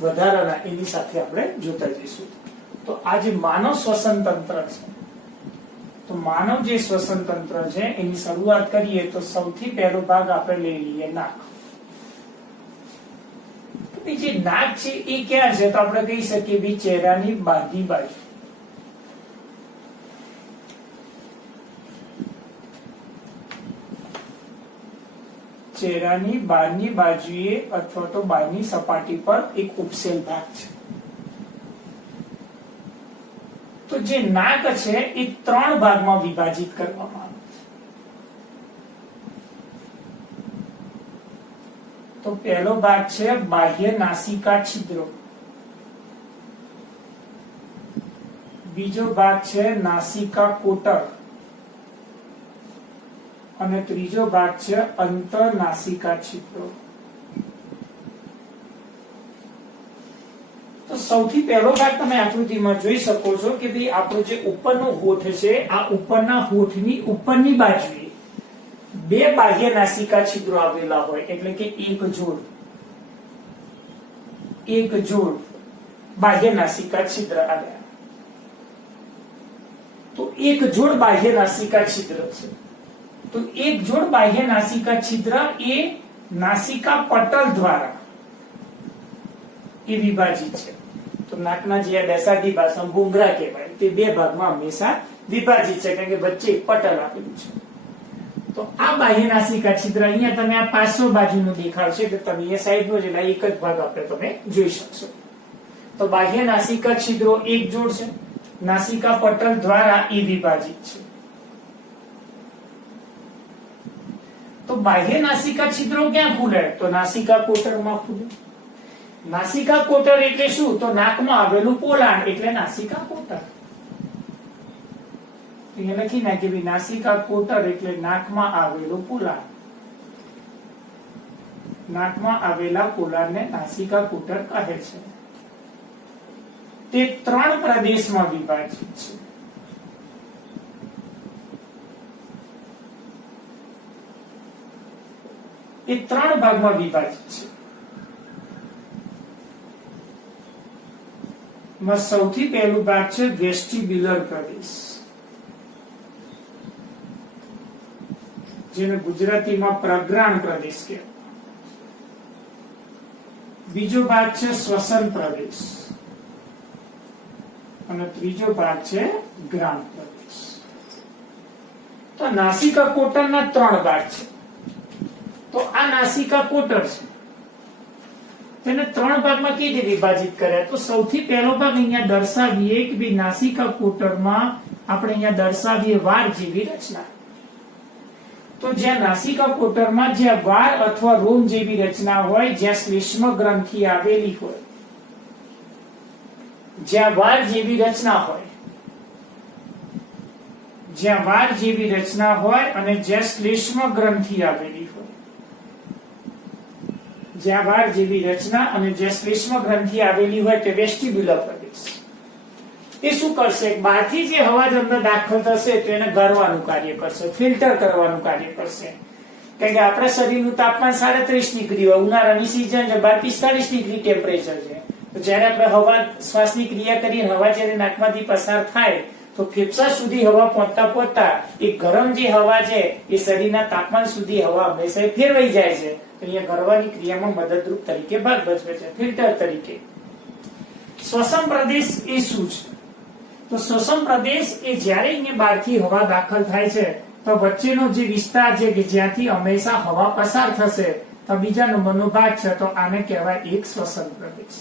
વધારાના એની સાથે આપણે જોતા જઈશું. તો આ જે માનવ શ્વસન તંત્ર છે, તો માનવ જે શ્વસન તંત્ર છે એની શરૂઆત કરીએ તો સૌથી પહેલો ભાગ આપણે લઈ લઈએ નાક. તો જે નાક છે એ ક્યાં છે? તો આપણે કહી શકીએ ભાઈ ચહેરાની બહારની બાજુ. ચહેરાની બહારની બાજુએ અથવા તો બહારની સપાટી પર એક ઉપસેલ ભાગ છે. તો જે નાક છે એ 3 ભાગમાં વિભાજિત કરવામાં આવે છે. તો પહેલો ભાગ છે બાહ્ય નાસિકા છિદ્રો, બીજો ભાગ છે નાસિકા કોટર અને ત્રીજો ભાગ છે અંતરનાસિકા છિદ્રો. તો સૌથી પહેલો ભાગ તમે આકૃતિમાં જોઈ શકો છો કે ભાઈ આપણો જે ઉપરનો હોઠ છે, આ ઉપરના હોઠની ઉપરની બાજુએ બે બાહ્ય નાસિકા છિદ્રો આવેલા હોય, એટલે કે એક જોડ બાહ્ય નાસિકા છિદ્ર આવ્યા. તો એક જોડ બાહ્ય નાસિકા છિદ્ર છે. તો એક જોડ બાહ્ય નાસિકા છિદ્ર એ નાસિકા પટલ દ્વારા એ વિભાજિત છે. તો નાકના જે બેસાડી ભાષામાં ભૂંગરા કહેવાય તે બે ભાગમાં હંમેશા વિભાજિત છે, કારણ કે વચ્ચે પટલ આપેલું છે. તો આ બાહ્ય નાસિકા છિદ્ર અહીંયા તમે આ પાછળ બાજુનું દેખાડશે કે તમે અહીંયા સાઈડનો જ એટલે એક જ ભાગ આપણે તમે જોઈ શકશો. તો બાહ્ય નાસિકા છિદ્રો એક જોડ છે, નાસિકા પટલ દ્વારા એ વિભાજિત છે. તો બાહ્ય નાસિકા છિદ્રો ક્યાં ખુલે? તો નાસિકા કોટરમાં ખુલે. નાસિકા કોટર એટલે શું? તો નાકમાં આવેલું પોલાણ એટલે નાસિકા કોટર. અહીંયા લખી નાખીએ ભાઈ નાસિકા કોટર એટલે નાકમાં આવેલું પોલાણ. નાકમાં આવેલા પોલાણને નાસિકા કોટર કહે છે. તે 3 પ્રદેશમાં વિભાજિત છે. એ 3 ભાગમાં વિભાજિત છે. માં સૌથી પહેલું ભાગ છે વેસ્ટિબ્યુલર પ્રદેશ, જેને ગુજરાતીમાં પ્રગ્રાણ પ્રદેશ કહેવાય. બીજો ભાગ છે શ્વસન પ્રદેશ અને ત્રીજો ભાગ છે ગ્રાણ પ્રદેશ. તો નાસિકા કોટરના 3 ભાગ છે. તો આ નાસિકા કોટર છે, તેને 3 ભાગમાં કેવી રીતે વિભાજિત કર્યા? તો સૌથી પહેલો ભાગ અહીંયા દર્શાવીએ કે ભાઈ નાસિકા કોટરમાં આપણે અહીંયા દર્શાવીએ વાર જેવી રચના. તો જ્યાં નાસિકા કોટરમાં જ્યાં વાર અથવા રોમ જેવી રચના હોય, જ્યાં શ્લેષ્મ ગ્રંથિ આવેલી હોય, જ્યાં વાર જેવી રચના હોય, જ્યાં વાર જેવી રચના હોય અને જ્યાં શ્લેષ્મ ગ્રંથિ આવેલી હોય, જ્યાં વાર જેવી રચના અને જ્યાં શ્લેષ્મ ગ્રંથિ આવેલી હોય તે વેસ્ટિબ્યુલર પ્રદેશ. એ શું કરશે? બહારથી જે હવા અંદર દાખલ થશે તો એને ગરવાનું કાર્ય કરશે, ફિલ્ટર કરવાનું કાર્ય કરશે. કારણ કે આપણા શરીરનું તાપમાન 37 ડિગ્રી હોય, ઉનાળાની સિઝન છે, 45 ડિગ્રી ટેમ્પરેચર છે. તો જ્યારે આપણે હવા શ્વાસની ક્રિયા કરીને હવા જ્યારે નાકમાંથી પસાર થાય તો ફેફસા સુધી હવા પહોંચતા એ ગરમ જે હવા છે એ શરીરના તાપમાન સુધી હવા હંમેશા ફેરવાઈ જાય છે. અહીંયા ગરવાની ક્રિયામાં મદદરૂપ તરીકે ભાગ ભજવે છે, ફિલ્ટર તરીકે. શ્વસન પ્રદેશ એ શું છે? તો શ્વસન પ્રદેશ એ જ્યારે અહીંયા બહારથી હવા દાખલ થાય છે તો વચ્ચેનો જે વિસ્તાર છે કે જ્યાંથી હંમેશા હવા પસાર થશે તો બીજા નંબરનો ભાગ છે, તો આને કહેવાય એક શ્વસન પ્રદેશ.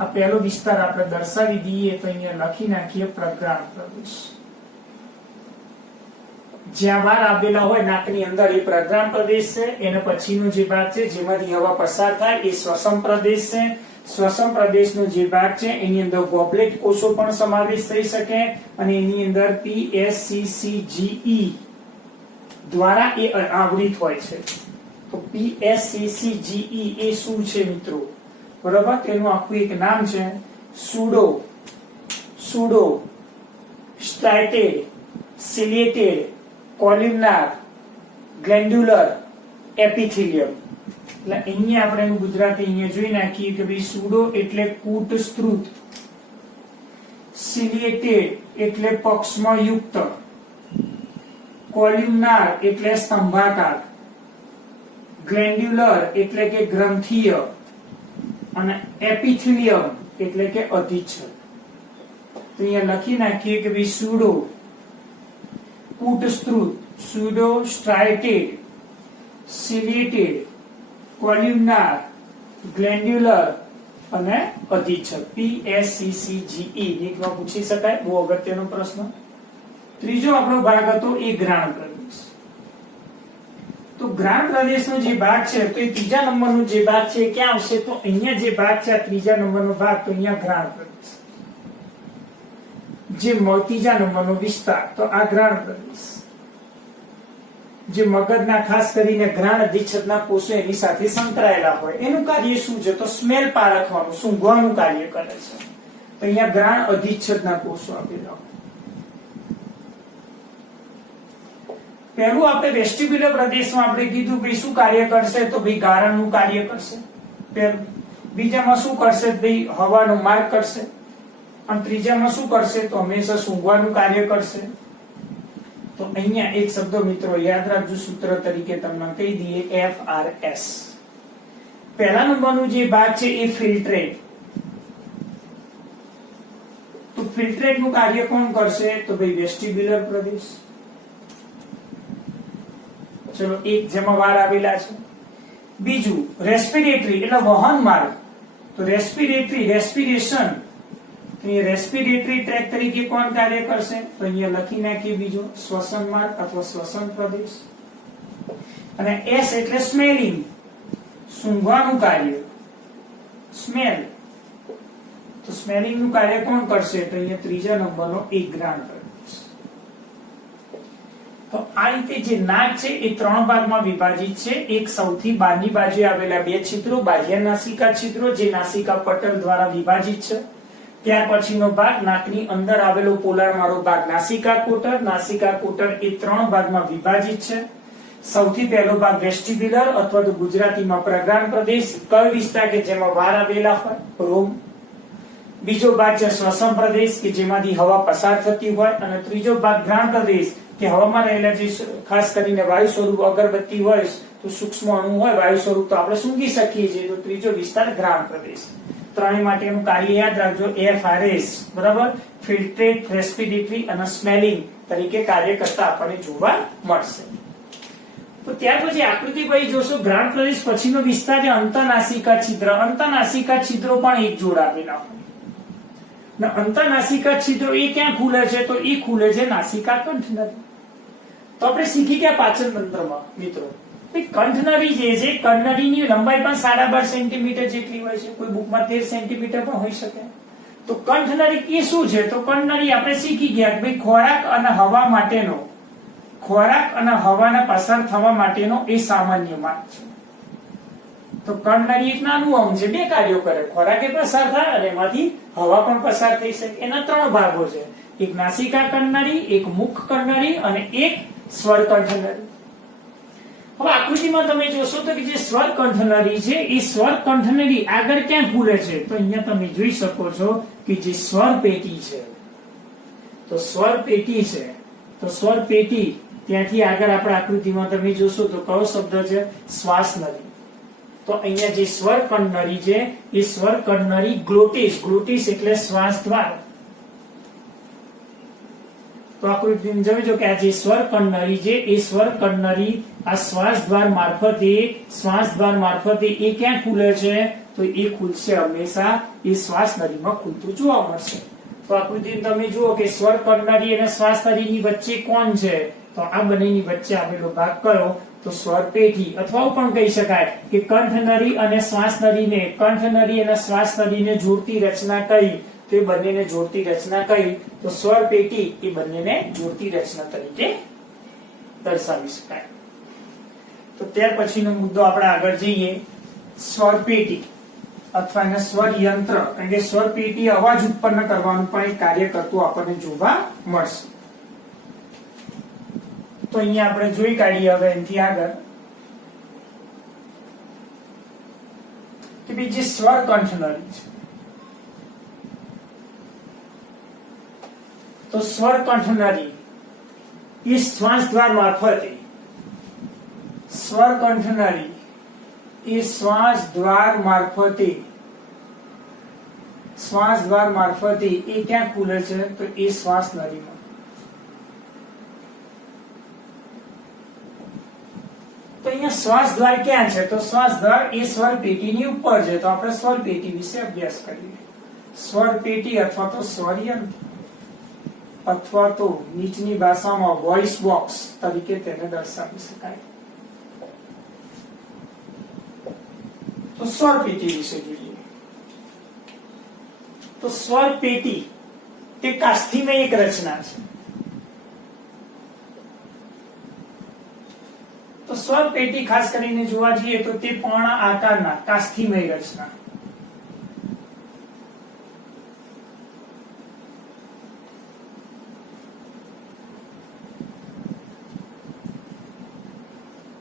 આ પહેલો વિસ્તાર આપણે દર્શાવી દઈએ તો અહીંયા લખી નાખીએ પ્રગ્રાણ પ્રદેશ. જ્યાં વાર આવેલા હોય નાકની અંદર એ પ્રગ્રાણ પ્રદેશ છે. એના પછીનો જે ભાગ છે જેમાંથી હવા પસાર થાય એ શ્વસન પ્રદેશ છે. શ્વસન પ્રદેશનો જે ભાગ છે એની અંદર ગોબલેટ કોષો પણ સમાવેશ થઈ શકે અને એની અંદર PSCCGE દ્વારા એ આવૃત હોય છે. તો PSCCGE એ શું છે મિત્રો? બરાબર, તેનું આખું એક નામ છે સુડો સ્ટ્રાટેડ સિલિએટેડ કોલ્યુમનાર ગ્લેન્ડ્યુલર એપિથેલિયમ. એટલે અહીંયા આપણે એનું ગુજરાતી અહીંયા જોઈ નાખીએ કે ભાઈ સુડો એટલે કૂટસ્ત્રુત, સિલિએટેડ એટલે પક્ષમાં યુક્ત, કોલ્યુમનાર એટલે સ્તંભાકાર, ગ્લેન્ડ્યુલર એટલે કે ગ્રંથીય અને એપિથેલિયમ એટલે કે અધિચ્છદ. તો અહીંયા લખી નાખીએ કે ભાઈ સુડો કૂટસ્ત્રુત, સુડો સ્ટ્રાટેડ, સિલિએટેડ, કોલ્યુમનાર, ગ્લેન્ડ્યુલર અને અધિચ્છદ. PSCCGE નીટમાં પૂછી શકાય, બહુ અગત્યનો પ્રશ્ન. ત્રીજો આપણો ભાગ હતો એ ગ્રાણ પ્રદેશ. તો ગ્રાણ પ્રદેશનો જે ભાગ છે તો એ ત્રીજા નંબરનો જે ભાગ છે ક્યાં આવશે? તો અહીંયા જે ભાગ છે આ ત્રીજા નંબરનો ભાગ, તો અહીંયા ગ્રાણ પ્રદેશ. જે ત્રીજા નંબરનો વિસ્તાર તો આ ગ્રાણ પ્રદેશ. જે મગજના ખાસ કરીને ઘ્રાણ અધિચ્છદના કોષો એની સાથે સંકળાયેલા હોય એનું કાર્ય શું છે? તો સ્મેલ પારખવાનું, સૂંઘવાનું કાર્ય કરે છે. તો અહીંયા ઘ્રાણ અધિચ્છદના કોષો આપેલા હોય. પહેલું આપણે વેસ્ટિબ્યુલર પ્રદેશમાં આપણે કીધું ભાઈ શું કાર્ય કરશે? તો ભાઈ ગાળણનું કાર્ય કરશે પહેલું. બીજામાં શું કરશે? ભાઈ હવાનો માર્ગ કરશે. અને ત્રીજામાં શું કરશે? તો હંમેશા સૂંઘવાનું કાર્ય કરશે. તો અહીંયા એક શબ્દ મિત્રો યાદ રાખજો, સૂત્ર તરીકે તમને કહી દઈએ, FRS. પહેલા નંબરનું જે ભાગ છે એ ફિલ્ટ્રેટ. તો ફિલ્ટ્રેટ નું કાર્ય કોણ કરશે? તો ભાઈ વેસ્ટિબ્યુલર પ્રદેશ. ચલો એક જેમાં વાર આવેલા છે. બીજું રેસ્પિરેટરી એટલે વહન માર્ગ. તો રેસ્પિરેશન રેસ્પિરેટરી ટ્રેક તરીકે કોણ કાર્ય કરશે? તો અહીંયા લખી નાખીએ બીજો શ્વસન માર્ગ અથવા શ્વસન પ્રદેશ. અને S એટલે સ્મેલિંગ, સૂંઘવાનું કાર્ય, સ્મેલ. તો સ્મેલિંગ નું કાર્ય કોણ કરશે? તો અહીંયા ત્રીજા નંબરનો એક ગ્રાણ પ્રદેશ. તો આ રીતે જે નાક છે એ ત્રણ ભાગમાં વિભાજિત છે. એક સૌથી બહારની બાજુએ આવેલા બે છિદ્રો, બાહ્ય નાસિકા છિદ્રો, જે નાસિકા પટલ દ્વારા વિભાજિત છે. ત્યાર પછીનો ભાગ નાકની અંદર આવેલો પોલાણ વાળો ભાગ નાસિકા કોટર. નાસિકા કોટર એ ત્રણ ભાગમાં વિભાજિત છે. સૌથી પહેલો ભાગ વેસ્ટિબ્યુલર અથવા તો ગુજરાતીમાં પ્રગ્રાણ પ્રદેશ, કળ વિસ્તાર કે જેમાં વાર આવેલા હોય, રોમ. બીજો ભાગ છે શ્વસન પ્રદેશ કે જેમાંથી હવા પસાર થતી હોય. અને ત્રીજો ભાગ ઘ્રાણ પ્રદેશ કે હવામાં રહેલા જે ખાસ કરીને વાયુ સ્વરૂપ અગરબત્તી હોય તો સૂક્ષ્મ અણુ હોય વાયુ સ્વરૂપ તો આપણે સૂંઘી શકીએ છીએ. તો ત્રીજો વિસ્તાર ઘ્રાણ પ્રદેશ. ત્રણેય માટેનું કાર્ય યાદ રાખજો, FRS બરાબર. ફિલ્ટ્રેટ, રેસ્પિરેટરી અને સ્મેલિંગ તરીકે કાર્ય કરતા આપણને જોવા મળશે. તો ત્યાર પછી આકૃતિ ભાઈ જોશો, ઘ્રાણ પ્રદેશ પછીનો વિસ્તાર છે અંતનાસિકા છિદ્ર. અંતનાસિકા છિદ્રો પણ એક જોડ આપેલા હોય. અંતનાસિકા છિદ્રો એ ક્યાં ખુલે છે? તો એ ખુલે છે નાસિકા કંઠનળી. તો આપણે શીખી ગયા પાચન તંત્રમાં મિત્રો, કંઠનળી જે છે કંઠનળીની લંબાઈ પણ 12.5 સેન્ટીમીટર જેટલી હોય છે, કોઈ બુકમાં 13 સેન્ટીમીટર પણ હોઈ શકે. તો કંઠનળી એ શું છે? તો કંઠનળી આપણે શીખી ગયા કે ભાઈ ખોરાક અને હવા માટેનો, ખોરાક અને હવાના પસાર થવા માટેનો એ સામાન્ય માર્ગ છે. તો કંઠનળી એક નાનું અંગ છે, બે કાર્યો કરે, ખોરાક એ પસાર થાય અને એમાંથી હવા પણ પસાર થઈ શકે. એના ત્રણ ભાગો છે, એક નાસિકા કંઠનળી, એક મુખ કંઠનળી અને એક સ્વર કંઠનળી. હવે આકૃતિમાં તમે જોશો તો કે જે સ્વર કંઠનળી છે એ સ્વર કંઠનળી આગળ ક્યાં ખુલે છે? તો અહીંયા તમે જોઈ શકો છો કે જે સ્વર પેટી છે, તો સ્વર પેટી છે. તો સ્વર પેટી ત્યાંથી આગળ આપણે આકૃતિમાં તમે જોશો તો કયો શબ્દ છે? શ્વાસ નળી. તો અહીંયા જે સ્વર કંઠનળી છે એ સ્વર કંઠનળી ગ્લોટિસ, ગ્લોટિસ એટલે શ્વાસ દ્વાર. તો આકૃતિ સમજો કે આ જે સ્વર કંઠનળી છે એ સ્વર કંઠનળી આ શ્વાસ દ્વાર મારફતે એ ક્યાં ખુલે છે? તો એ ખુલશે હંમેશા એ શ્વાસ નળીમાં ખુલતું જોવા મળશે. તો આકૃતિ તમે જુઓ કે સ્વર કંઠનળી અને શ્વાસ નળીની વચ્ચે કોણ છે? તો આ બંનેની વચ્ચે આવેલો ભાગ કયો? તો સ્વર પેટી. અથવા પણ કહી શકાય કે કંઠનળી અને શ્વાસ નળીને, કંઠનળી અને શ્વાસ નળીને જોડતી રચના કઈ? તો એ બંનેને જોડતી રચના કઈ? તો સ્વર પેટી એ બંનેને જોડતી રચના તરીકે દર્શાવી શકાય. તો ત્યાર પછીનો મુદ્દો આપણે આગળ જઈએ, સ્વર પેટી અથવા એને સ્વર યંત્ર. કારણ કે સ્વર પેટી અવાજ ઉત્પન્ન કરવાનું પણ એક કાર્ય કરતું આપણને જોવા મળશે. તો અહીંયા આપણે જોઈ કાઢીએ હવે એનાથી આગળ કે ભાઈ જે સ્વર કંઠનળી છે, તો સ્વર કંઠનળી એ શ્વાસ દ્વાર મારફતે, સ્વર કંઠનળી એ શ્વાસ દ્વાર મારફતે એ ક્યાં ખુલે છે? તો એ શ્વાસ નળીમાં. તો અહીંયા શ્વાસ દ્વાર ક્યાં છે? તો શ્વાસ દ્વાર એ સ્વર પેટીની ઉપર છે. તો આપણે સ્વર પેટી વિશે અભ્યાસ કરીએ. સ્વર પેટી અથવા તો સ્વર યંત્ર અથવા તો નીચની ભાષામાં વોઇસ બોક્સ તરીકે તેને દર્શાવી શકાય. તો સ્વર પેટી વિશે જોઈએ. તો સ્વર પેટી તે કાસ્થિમય એક રચના છે. તો સ્વર પેટી ખાસ કરીને જોવા જઈએ તો તે પર્ણ આકારના કાસ્થિમય રચના.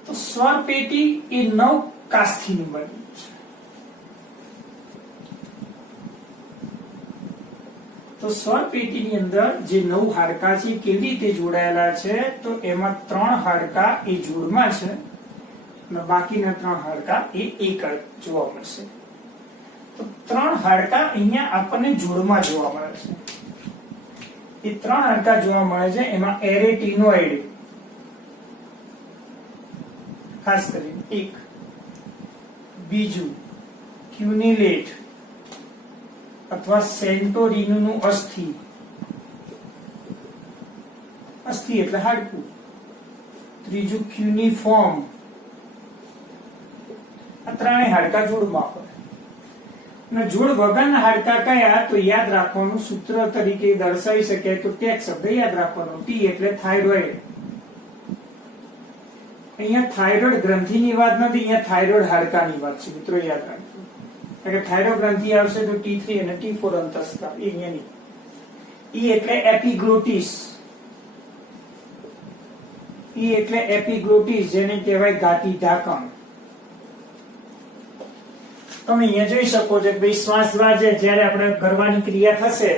તો સ્વર પેટી એ 9 કાસ્થીની બનેલી છે. તો સ્વર પેટીની અંદર જે 9 હાડકા છે કેવી રીતે જોડાયેલા છે તો એમાં 3 હાડકા એ જોડમાં છે અને બાકીના 3 હાડકા એ એક જોવા મળશે. તો 3 હાડકા અહીંયા આપણને જોડમાં જોવા મળે છે. એ 3 હાડકા જોવા મળે છે એમાં એરેટિનોઇડ ખાસ કરીને એક, બીજું ક્યુનિલેટ અથવા સેન્ટોરિનનું અસ્થિ, અસ્થિ એટલે હાડકું, ત્રીજું ક્યુનિફોર્મ. આ ત્રણેય હાડકા જોડમાં પડે. અને જોડ વગરના હાડકા કયા તો યાદ રાખવાનું, સૂત્ર તરીકે દર્શાવી શકાય તો ટેક શબ્દ યાદ રાખવાનો. ટી એટલે થાઇરોઇડ. અહીંયા થાઇરોઇડ ગ્રંથિની વાત નથી, અહીંયા થાઇરોઇડ હાડકાની વાત છે મિત્રો, યાદ રાખજો. કે થાઇરોઇડ ગ્રંથિ આવશે તો T3 અને T4 અંતસ્ત્રાવ એ અહીંયાની. ઈ એટલે એપિગ્લોટિસ. ઈ એટલે એપિગ્લોટિસ જેને કહેવાય ગાંઠી ઢાંકણ. તમે અહીંયા જોઈ શકો છો કે ભાઈ શ્વાસ દ્વાર છે, જ્યારે આપણે ગરવાની ક્રિયા થશે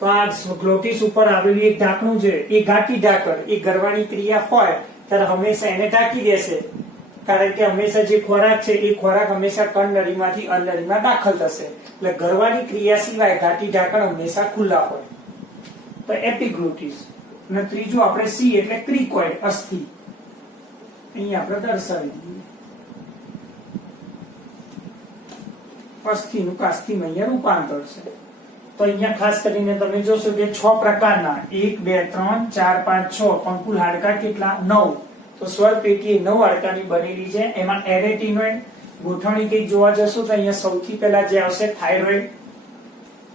તો આ ગ્લોટિસ ઉપર આવેલું એક ઢાંકણું છે એ ગાંઠી ઢાંકણ, એ ગરવાની ક્રિયા હોય ત્યારે હંમેશા એને ઢાંકી દેશે. કારણ કે હંમેશા જે ખોરાક છે એ ખોરાક હંમેશા કણનળીમાંથી અન્નનળીમાં દાખલ થશે. એટલે ગરવાની ક્રિયા સિવાય ગાંઠી ઢાંકણ હંમેશા ખુલ્લા હોય. તો એપિગ્લોટિસ. અને ત્રીજું આપણે સી એટલે ક્રિકોઇડ, અસ્થિ. અહીંયા આપણે દર્શાવી દઈએ. અસ્થિનું કાસ્થિમાં અહીંયા રૂપાંતર છે. તો અહીંયા ખાસ કરીને તમે જોશો કે 6 પ્રકારના 1 2 3 4 5 6 પણ કુલ હાડકા કેટલા 9. તો સ્વર પેટી 9 હાડકાની બનેલી છે. એમાં એરેટિનોઇડ ગોઠવણી કઈ જોવા જશો તો અહીંયા સૌથી પહેલા જે આવશે થાઇરોઇડ.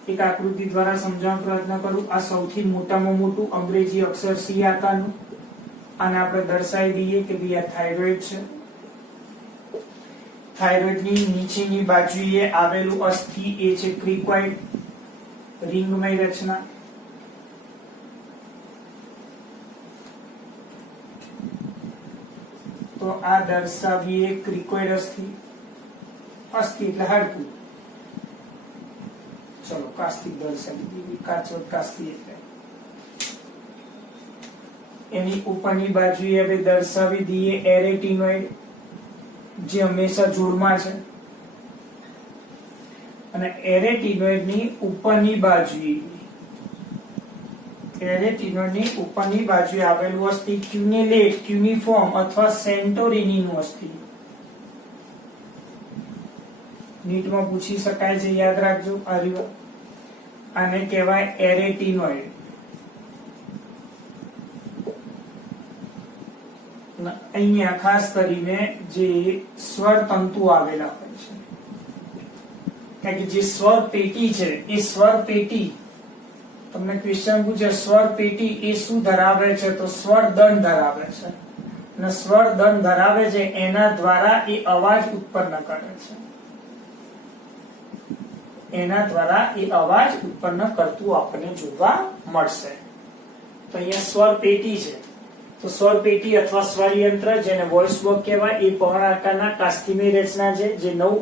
એક આકૃતિ દ્વારા સમજાવવાનો પ્રયત્ન કરું. આ સૌથી મોટામાં મોટું અંગ્રેજી અક્ષર સી આકારનું. આને આપણે દર્શાવી દઈએ કે ભાઈ આ થાઇરોઇડ છે. થાઇરોઇડની નીચેની બાજુએ આવેલું અસ્થિ એ છે ક્રિકોઇડ, રિંગમય રચના. તો આ દર્શાવીએ ક્રિકોઇડ અસ્થિ. અસ્થિ એટલે હાડકું. ચલો કાસ્તિક દર્શાવી દઈએ. કાચોટ કાસ્તિ એટલે એની ઉપરની બાજુએ આપણે દર્શાવી દઈએ એરેટિનોઇડ જે હંમેશા જોડમાં છે. અને એરેટિનોઇડની ઉપરની બાજુએ આવેલું અસ્થિ ક્યુનિલેટ, ક્યુનિફોર્મ અથવા સેન્ટોરિનીનું અસ્થિ. નીટમાં પૂછી શકાય છે, યાદ રાખજો. આને કહેવાય એરેટિનોઇડ. અહીંયા ખાસ કરીને જે સ્વર તંતુ આવેલા હોય છે, કારણ કે જે સ્વર પેટી છે એ સ્વર પેટી તમને ક્વેશ્ચન પૂછે સ્વર પેટી એ શું ધરાવે છે તો સ્વર દંડ ધરાવે છે. અને સ્વર દંડ ધરાવે છે એના દ્વારા એ અવાજ ઉત્પન્ન કરે છે. એના દ્વારા એ અવાજ ઉત્પન્ન કરતું આપણને જોવા મળશે. તો અહીંયા સ્વર પેટી છે. તો સ્વર પેટી અથવા સ્વર યંત્ર જેને વોઇસ બોક્સ કહેવાય એ પર્ણ આકારના કાસ્થિમય રચના છે, જે 9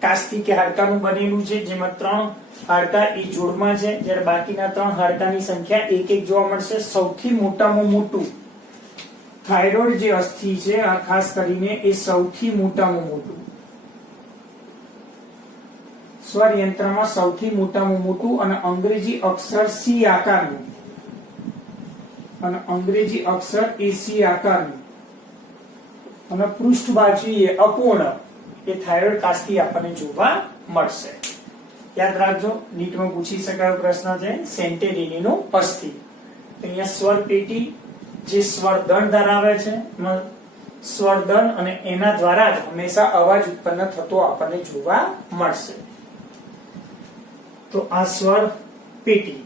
કાસ્થી કે હાડકાનું બનેલું છે, જેમાં 3 હાડકા એ જોડમાં છે, જ્યારે બાકીના 3 હાડકાની સંખ્યા એક એક જોવા મળશે. સૌથી મોટામાં મોટું થાઇરોઇડ જે અસ્થિ છે આ ખાસ કરીને એ સૌથી મોટામાં મોટું સ્વર યંત્રમાં સૌથી મોટામાં મોટું અને અંગ્રેજી અક્ષર સી આકારનું અને અંગ્રેજી અક્ષર એસી આકારનું અને પૃષ્ઠ બાજુએ અપૂર્ણ એ થાઇરોઇડ કાસ્થી આપણને જોવા મળશે. યાદ રાખજો, નીટમાં પૂછી શકાયો પ્રશ્ન છે સેન્ટેરિનીનું અસ્થિ. અહીંયા સ્વર પેટી જે સ્વર દંડ ધરાવે છે, સ્વર દંડ અને એના દ્વારા જ હંમેશા અવાજ ઉત્પન્ન થતો આપણને જોવા મળશે. તો આ સ્વર પેટી.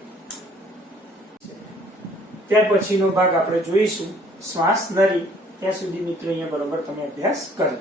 ત્યાર પછીનો ભાગ આપણે જોઈશું શ્વાસ નળી. ત્યાં સુધી મિત્રો અહીંયા બરોબર તમે અભ્યાસ કરજો.